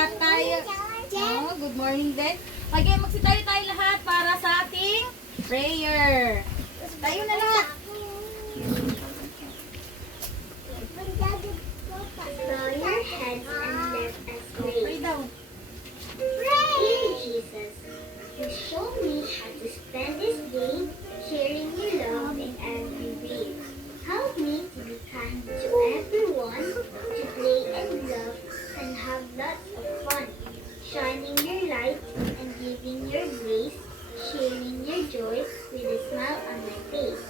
lahat tayo. Oh, good morning din. Okay, magsitayo tayo lahat para sa ating prayer. Tayo na lahat. Bow your heads and let us Pray pray. daw. Dear Jesus, you show me how to spend this day sharing your love in every way. Help me to be kind to everyone, to play and love and have lots of fun, shining your light and giving your grace, sharing your joy with a smile on my face.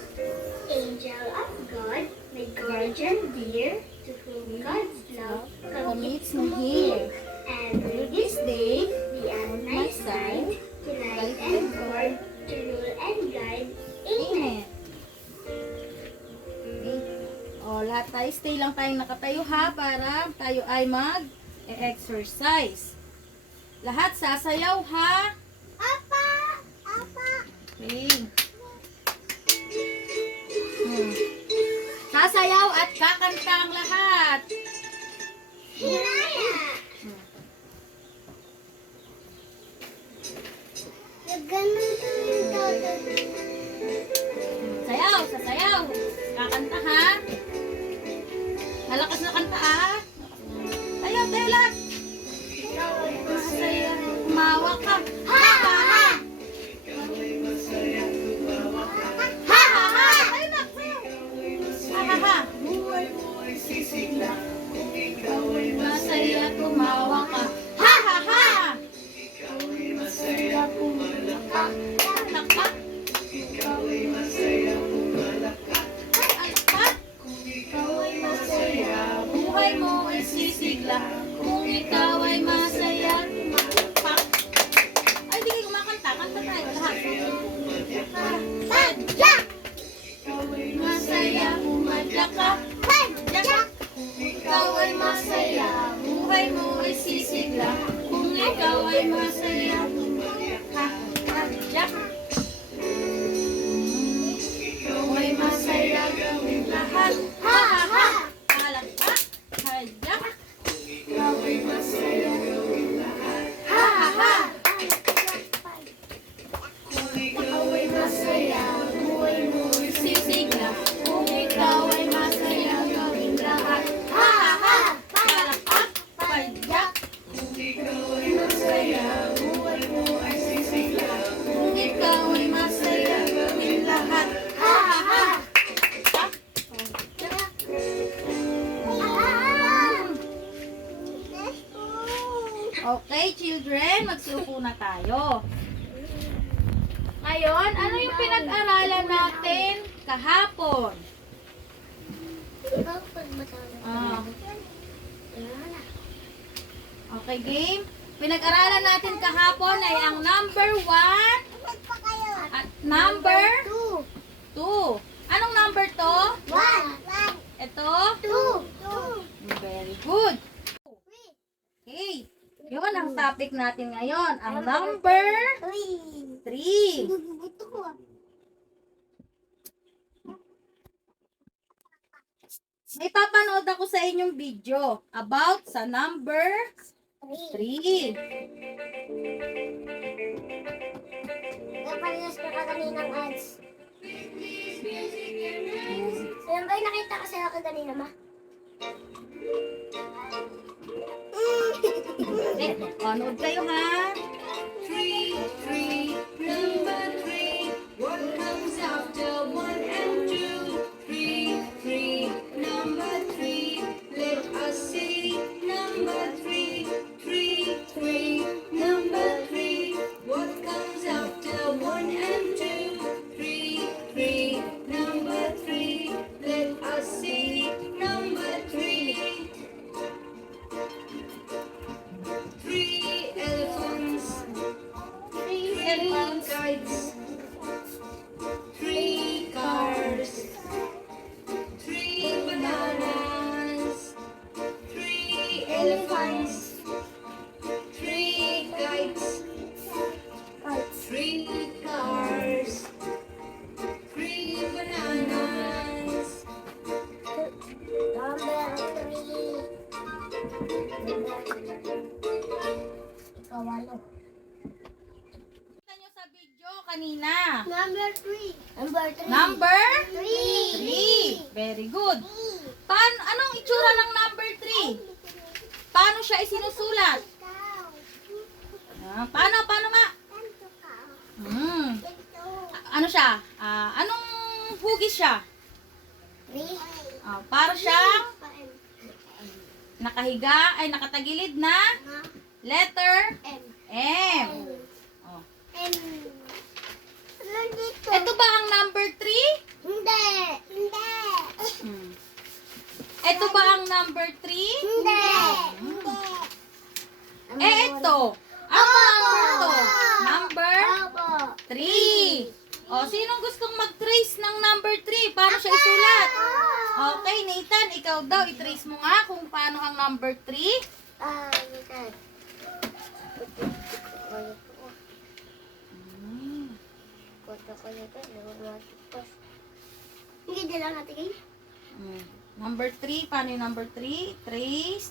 Angel of God, my guardian dear, to whom God's love Commits commits me me here. here. And this day, be at my side, to light and guard, to rule and guide. Amen. Okay. O, lahat tayo, stay lang tayong nakatayo ha, para tayo ay mag-exercise. Lahat sasayaw ha. Apa! Apa! Okay. Sasayaw at kakanta ang lahat. Hinaya! Ganun Sayaw, sasayaw. Kakanta ha. Malakas na kanta ha. Sayaw, tayo lahat. Masaya, umawa ka. Ha ha ha. Ha ha ha. Tayo na, sayaw. Ha ha ha. Buhay mo ay sisigla. Kung ikaw ay masaya, tumawa ka. Ha ha ha. Ikaw ay masaya, pumalak ka. Alak ka. Ikaw ay masaya, pumalak ka. Alak ka. Kung ikaw ay masaya, buhay mo ay sisigla. Kung ikaw ay masaya, tumalak ka. Ay, di kayo kumakanta. Kanta tayo lahat. Padyak! Ikaw ay masaya, pumadyak ka. Padyak! Kung ikaw ay masaya, buhay mo ay sisigla. Kung ikaw ay masaya, tumalak ka. Padyak! Ikaw ay masaya, gawin lahat. Ha ha ha! Palakpak! Padyak! Ikaw ay masaya, gawin lahat. Ha ha ha! Kung ikaw ay masaya, buhay mo ay sisigla. Kung ikaw ay masaya, gawin lahat. Ha ha ha! Palakpak! Padyak! Kung ikaw ay masaya, buhay mo ay sisigla. Kung ikaw ay masaya, gawin lahat. Ha ha ha! Okay, children, magsiupo na tayo. Ngayon, ano yung pinag-aralan natin kahapon? Ah. Okay, game. Pinag-aralan natin kahapon ay ang number 1 at number 2. Anong number to? Ito? Very good. Okay. Yun ang topic natin ngayon. Ang number 3. May papanood ako sa inyong video about sa number 3. Napalinas ka kaninang ads. Ayan ba yung nakita kasi ako kanina, ma? Okay, panood kayo ha. 3, number 3. What comes after 1 and 2? 3, number 3. Let us see. Number 3, number 3. What comes after 1 and 2? 3, number 3. Let us see. Number 3. 3 elephants kanina? Number 3. Number 3. Number 3. 3. Very good. Anong itsura ng number 3? Paano siya isinusulat? Paano nga? Ano siya? Anong hugis siya? Para siyang nakatagilid na letter M. Oh. Ito ba ang number 3? Hindi. Ito ba ang number 3? Hindi. Ito. Ang number to. Number Opo. 3. O, sinong gustong mag-trace ng number 3? Paano siya isulat? Okay, Nathan, ikaw daw. I-trace mo nga kung paano ang number 3. Hindi lang natin kayo. Number 3. Paano yung number 3? Trace.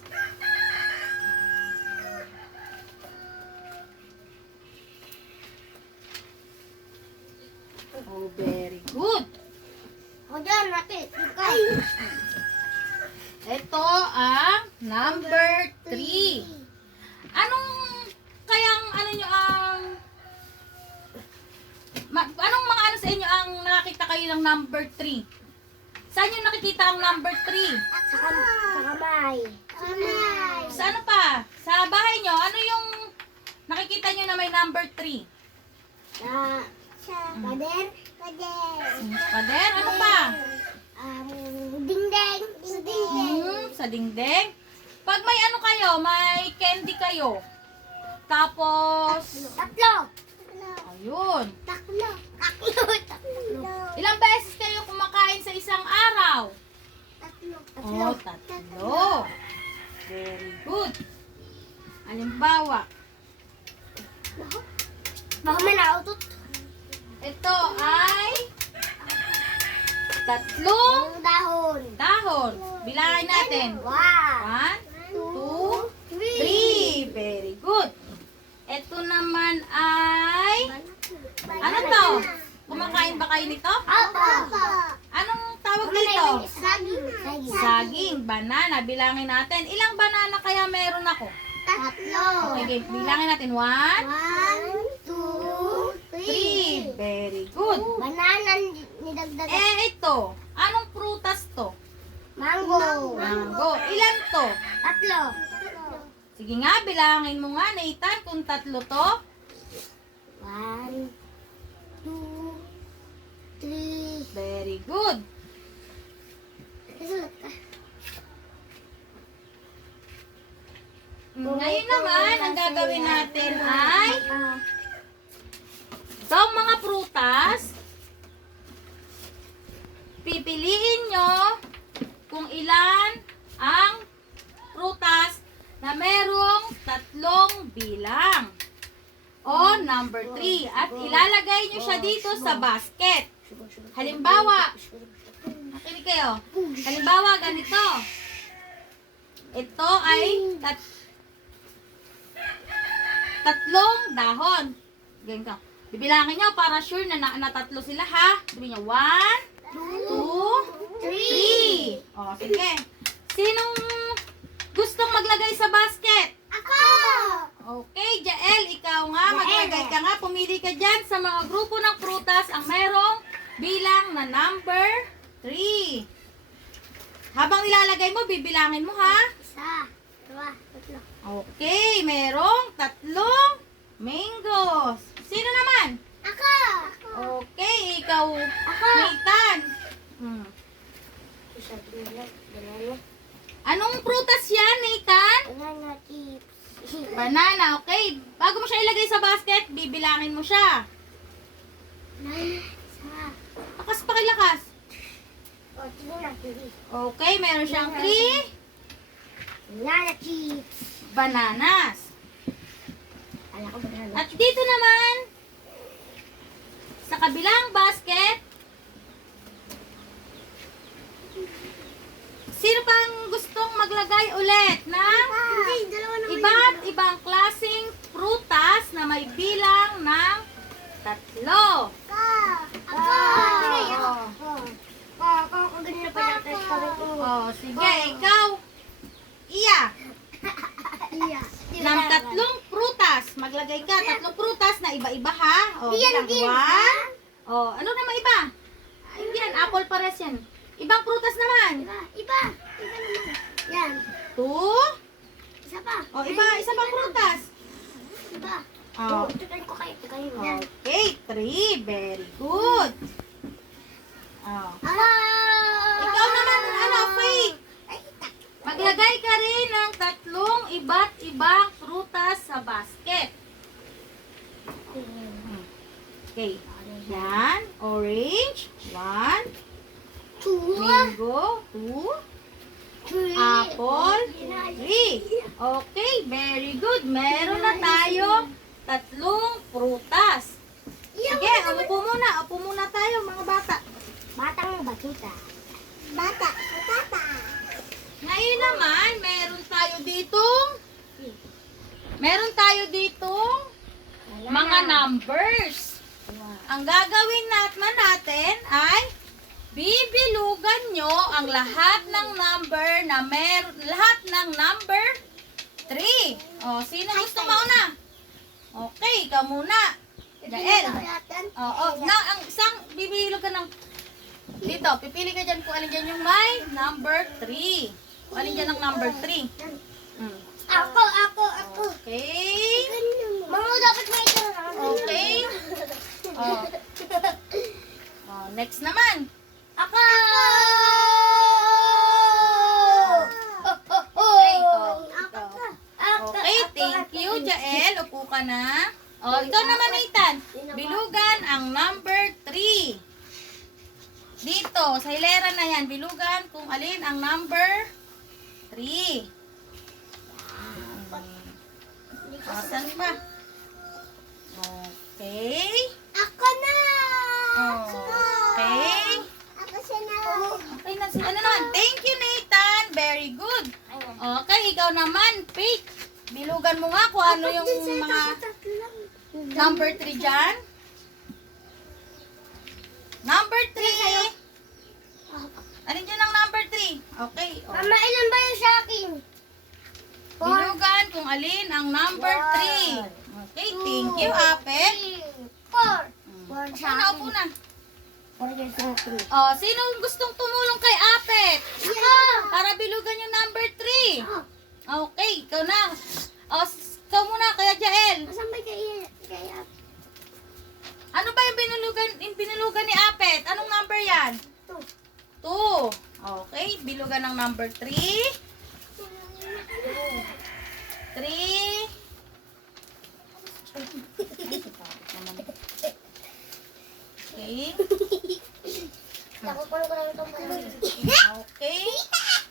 Oh, very good. O dyan natin. Ay! Ito ang number 3. Anong anong mga ano sa inyo ang nakakita kayo ng number 3? Saan nyo nakikita ang number 3? Sa kamay. Kamay. Sa ano pa? Sa bahay nyo, ano yung nakikita nyo na may number 3? Sa pader. Pader? Ano pa? Dingdeng. Sa dingdeng. Sa dingding. Pag may ano kayo, may candy kayo. Tapos, Tatlo. ayun. Tatlo. Ilang beses kayo kumakain sa isang araw? Tatlo. Oh, 3. Very good. Halimbawa, Baka may nautot. ito ay 3 Ang dahon. dahon. Bilangin natin. 1, 1, 2, 3. 2, 3. Very good. Ito naman ay, ano to? Kumakain ba kayo nito? Opo. Anong tawag dito? Saging. Saging, banana. Bilangin natin. Ilang banana kaya meron ako? Tatlo. Okay, bilangin natin. 1, 1, 2, 3. 3. Very good. Banana nidagdag. Ito. Anong prutas to? Mango. Mango. Ilan to? Tatlo. Sige nga, bilangin mo nga, Nathan, kung 3 to. 1, 2, 3. Very good. Sulat ka. Ngayon naman, ang gagawin natin ay itong mga prutas. Pipiliin nyo kung ilan ang prutas na merong 3 bilang. O number 3. At ilalagay nyo siya dito sa basket. Halimbawa, nakinig kayo. Halimbawa, ganito. Ito ay 3 dahon. Ganyan ka. Bibilangin nyo para sure na 3 sila ha. Sabihin nyo, 1, 2, 3. O, sige. Sinong gustong maglagay sa basket? Ako! Okay, Jael, ikaw nga. Maglagay ka nga. Pumili ka dyan sa mga grupo ng prutas ang merong bilang na number 3. Habang nilalagay mo, bibilangin mo ha. 1, 2, 3. Okay, merong 3 mangoes. Sino naman? Ako! Okay, ikaw, Ako! Nathan. Banana. Anong prutas yan, Nathan? Banana chips. Banana, okay. Bago mo siya ilagay sa basket, bibilangin mo siya. Lakas pakilakas. O, tingnan natin. Okay, meron siyang 3 Banana chips. bananas. Alam ko banana. At dito naman, sa kabilang basket, sino pang gustong maglagay ulit ng Dalawa naman. iba't ibang klaseng prutas na may bilang ng 3? Oh, sige, ikaw. Iya. Iya. Ng tatlong prutas. Maglagay ka, tatlong prutas na iba-iba ha. Oh, Yan, bilang one. Oh, ano naman iba? Hindi yan, apple pares yan. Ibang prutas naman. Iba naman. Yan. Two. Isa pa. Oh, isa pang prutas. Iba. Oh. Tutuin ko kayo. Yan. Okay, three. Very good. Oh. Ikaw naman, Faith. Maglagay ka rin ng tatlong iba't ibang prutas sa basket. Okay. Yan. Orange. One. Mango. Two. Apple. Three. Okay. Very good. Meron na tayo tatlong prutas. Sige, upo muna. Upo muna tayo mga bata. Batang batuta. Bata. Ngayon naman, meron tayo ditong mga numbers. Ang gagawin natin ay bibilugan nyo ang lahat ng number number 3. O, sino gusto mauna? Okay, ikaw muna. Jael. Oo, ang isang bibilog ka ng dito, pipili ka dyan kung alin dyan yung may number 3. Kung alin dyan ang number 3. Ako. Okay. Mama, dapat may ito. Okay. Oh. Oh, next naman. Ako! Okay. Oh, ikaw. Okay, thank you, Jael. Upo ka na. Oh, ikaw naman, Nathan. Bilugan ang number 3. Dito, sa hilera na yan, bilugan kung alin ang number 3. Saan ba? Okay. Ako na! Okay. Ako siya na. Okay na sila naman. Thank you, Nathan. Very good. Okay, ikaw naman, Faith. Bilugan mo nga kung ano yung mga number 3 dyan. Number 3. Alin dyan ang number 3? Okay. Oh. Mama, ilan ba yung sa akin? Bilugan kung alin ang number 3. Okay, thank you, Apet. 4. Upo na. 4 yung sa akin. Oh, sino gustong tumulong kay Apet? Ako! Para bilugan yung number 3. Ako. Okay, ikaw na. Oh, ikaw muna, Kuya Jael. Asan ba kaya? Ano ba yung binulugan ni Apet? Anong number yan? 2. Okay, bilugan ng number 3. 3. Okay. Nakukuha ko lang itong Okay.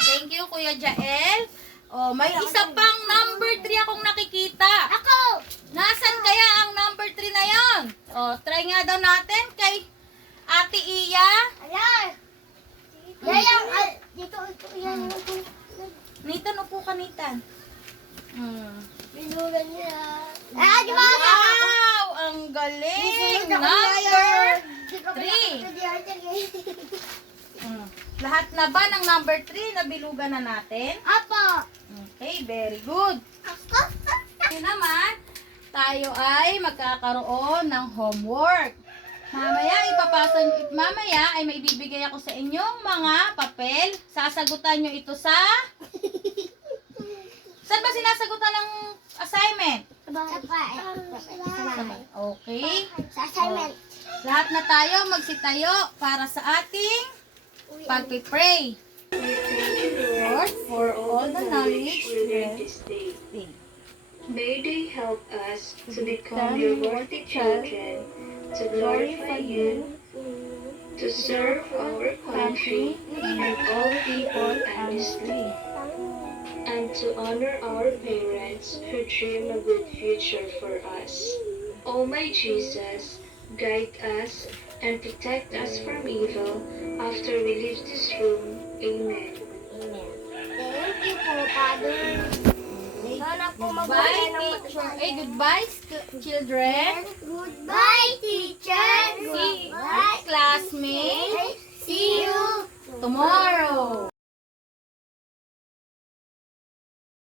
Thank you, Kuya Jael. Oh, may isa pang number 3 akong nakikita. Ako! Nasaan kaya ang number 3 na yon? Oh, try nga daw natin kay Ate Iya. Ayan! Yan, dito, yan. Nathan, upo ka, Nathan. Binulan niya. Di ba? Wow! Ang galing! Number 3. Lahat na ba ng number 3 na bilugan na natin? Apo! Okay, very good. Ako? Ngayon naman, tayo ay magkakaroon ng homework. Mamaya ay may ibibigay ako sa inyong mga papel. Sasagutan nyo ito sa... Saan ba sinasagutan ng assignment? Okay. Sa assignment. Lahat na tayo magsitayo para sa ating pagpipray. Lord, for all the knowledge this day. May they help us to become your worthy children, to glorify you, to serve our country and all people honestly, and to honor our parents who dream a good future for us. O my Jesus, guide us and protect us from evil after we leave this room. Amen. Thank you po, Father. Sana po Goodbye, teacher. Goodbye, children. Goodbye, teacher. See, Goodbye, classmates.